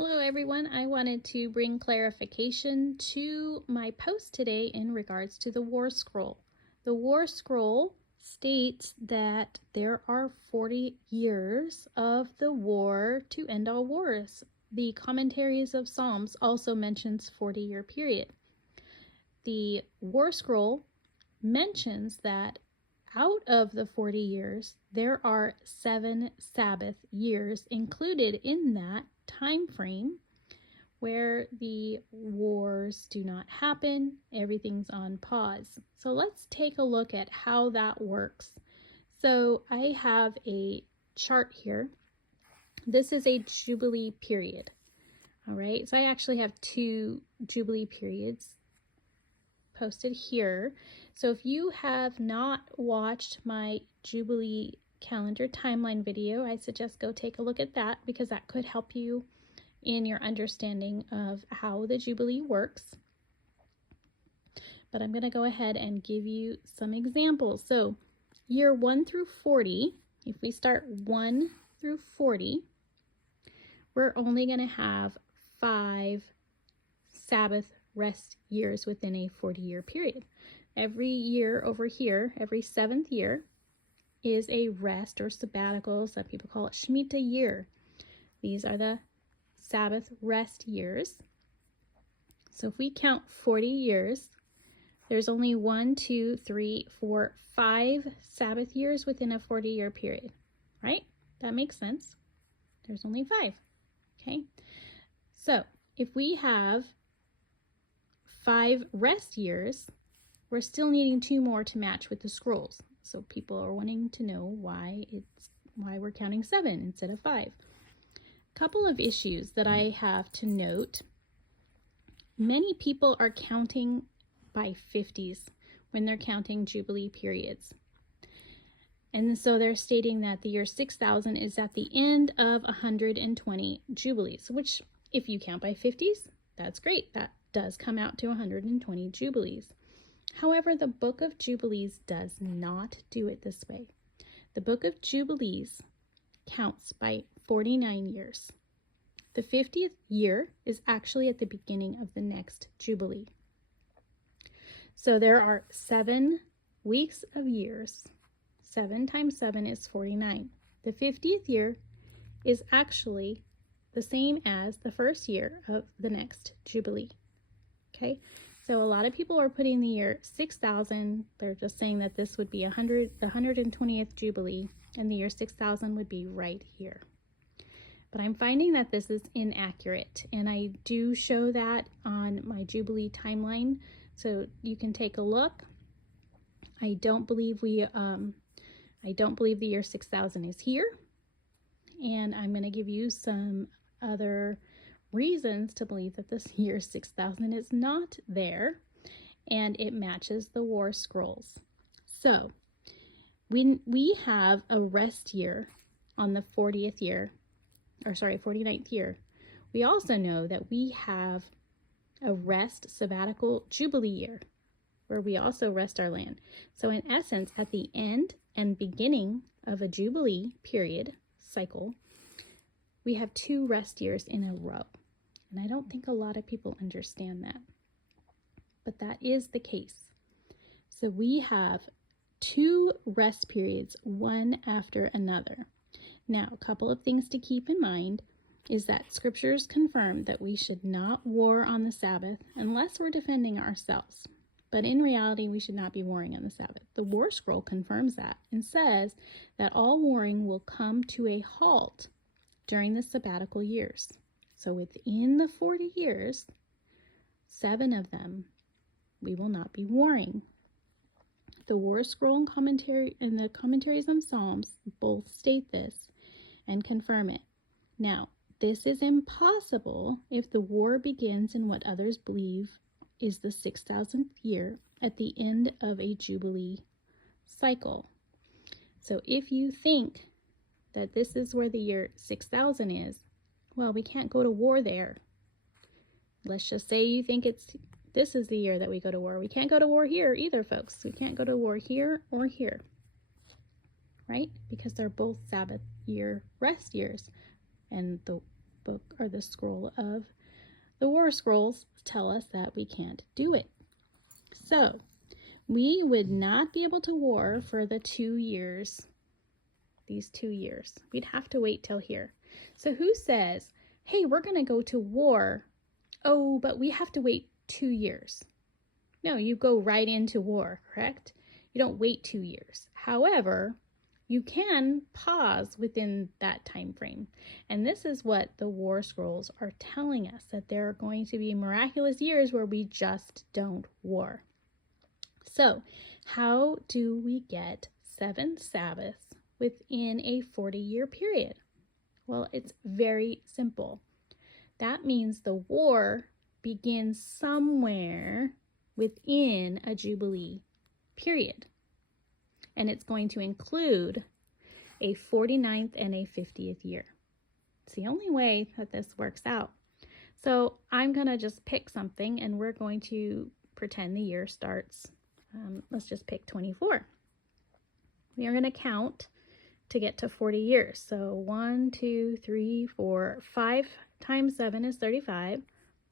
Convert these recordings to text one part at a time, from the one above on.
Hello everyone, I wanted to bring clarification to my post today in regards to the War Scroll. The War Scroll states that there are 40 years of the war to end all wars. The commentaries of Psalms also mentions 40-year period. The War Scroll mentions that out of the 40 years, there are 7 Sabbath years included in that time frame where the wars do not happen, everything's on pause. So let's take a look at how that works. So I have a chart here. This is a Jubilee period. All right, so I actually have 2 Jubilee periods posted here. So if you have not watched my Jubilee calendar timeline video, I suggest go take a look at that because that could help you in your understanding of how the Jubilee works. But I'm going to go ahead and give you some examples. So year 1 through 40, if we start 1 through 40, we're only going to have 5 Sabbath rest years within a 40-year period. Every year over here, every 7th year, is a rest or sabbatical. Some people call it Shemitah year. These are the Sabbath rest years. So if we count 40 years, there's only 1, 2, 3, 4, 5 Sabbath years within a 40-year period, right? That makes sense. There's only 5, okay? So if we have 5 rest years, we're still needing 2 more to match with the scrolls. So people are wanting to know why we're counting 7 instead of 5. Couple of issues that I have to note. Many people are counting by 50s when they're counting Jubilee periods. And so they're stating that the year 6000 is at the end of 120 Jubilees, which if you count by 50s, that's great. That does come out to 120 Jubilees. However, the Book of Jubilees does not do it this way. The Book of Jubilees counts by 49 years. The 50th year is actually at the beginning of the next Jubilee. So there are 7 weeks of years. 7 times 7 is 49. The 50th year is actually the same as the first year of the next Jubilee. Okay, so a lot of people are putting the year 6000. They're just saying that this would be the 120th Jubilee, and the year 6000 would be right here. But I'm finding that this is inaccurate, and I do show that on my Jubilee timeline, so you can take a look. I don't believe the year 6000 is here, and I'm going to give you some other reasons to believe that this year 6000 is not there, and it matches the War Scrolls. So when we have a rest year on the 49th year, we also know that we have a rest sabbatical Jubilee year where we also rest our land. So in essence, at the end and beginning of a Jubilee period cycle, we have 2 rest years in a row. And I don't think a lot of people understand that, but that is the case. So we have 2 rest periods, one after another. Now, a couple of things to keep in mind is that scriptures confirm that we should not war on the Sabbath unless we're defending ourselves. But in reality, we should not be warring on the Sabbath. The War Scroll confirms that and says that all warring will come to a halt during the sabbatical years. So within the 40 years, 7 of them, we will not be warring. The War Scroll and the commentaries on Psalms both state this and confirm it. Now, this is impossible if the war begins in what others believe is the 6000th year at the end of a Jubilee cycle. So if you think that this is where the year 6000 is, well, we can't go to war there. Let's just say you think this is the year that we go to war. We can't go to war here either, folks. We can't go to war here or here, right? Because they're both Sabbath year rest years. And the book or the scroll of the war scrolls tell us that we can't do it. So we would not be able to war for the 2 years, these 2 years. We'd have to wait till here. So who says, hey, we're going to go to war. Oh, but we have to wait 2 years. No, you go right into war, correct? You don't wait 2 years. However, you can pause within that time frame. And this is what the war scrolls are telling us, that there are going to be miraculous years where we just don't war. So, how do we get 7 Sabbaths within a 40-year period? Well, it's very simple. That means the war begins somewhere within a Jubilee period. And it's going to include a 49th and a 50th year. It's the only way that this works out. So I'm going to just pick something and we're going to pretend the year starts. Let's just pick 24. We are going to count to get to 40 years. So 1, 2, 3, 4, 5 times 7 is 35,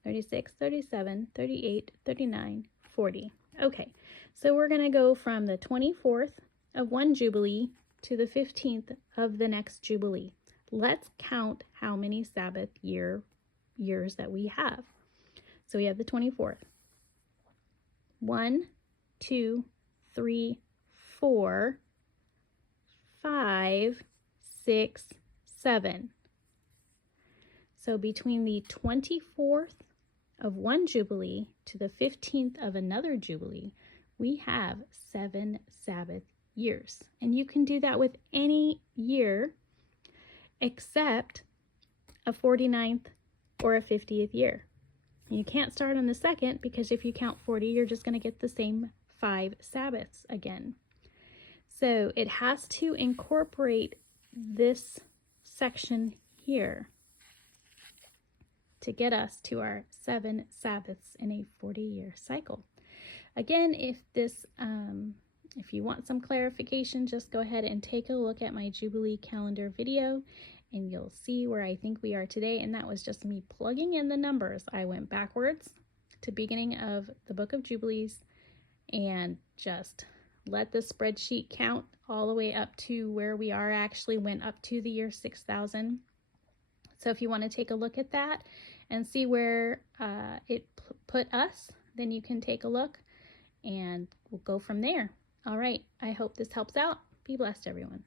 36, 37, 38, 39, 40. Okay, so we're going to go from the 24th of one Jubilee to the 15th of the next Jubilee. Let's count how many Sabbath years that we have. So we have the 24th. 1, 2, 3, 4, 5, 6, 7. So between the 24th of one Jubilee to the 15th of another Jubilee, we have 7 Sabbath years. And you can do that with any year except a 49th or a 50th year. You can't start on the 2nd because if you count 40, you're just going to get the same 5 Sabbaths again. So it has to incorporate this section here to get us to our 7 Sabbaths in a 40-year cycle. Again, if you want some clarification, just go ahead and take a look at my Jubilee calendar video and you'll see where I think we are today. And that was just me plugging in the numbers. I went backwards to beginning of the book of Jubilees and just let the spreadsheet count all the way up to where we are, actually went up to the year 6000. So if you want to take a look at that and see where it put us, then you can take a look and we'll go from there. All right, I hope this helps out. Be blessed, everyone.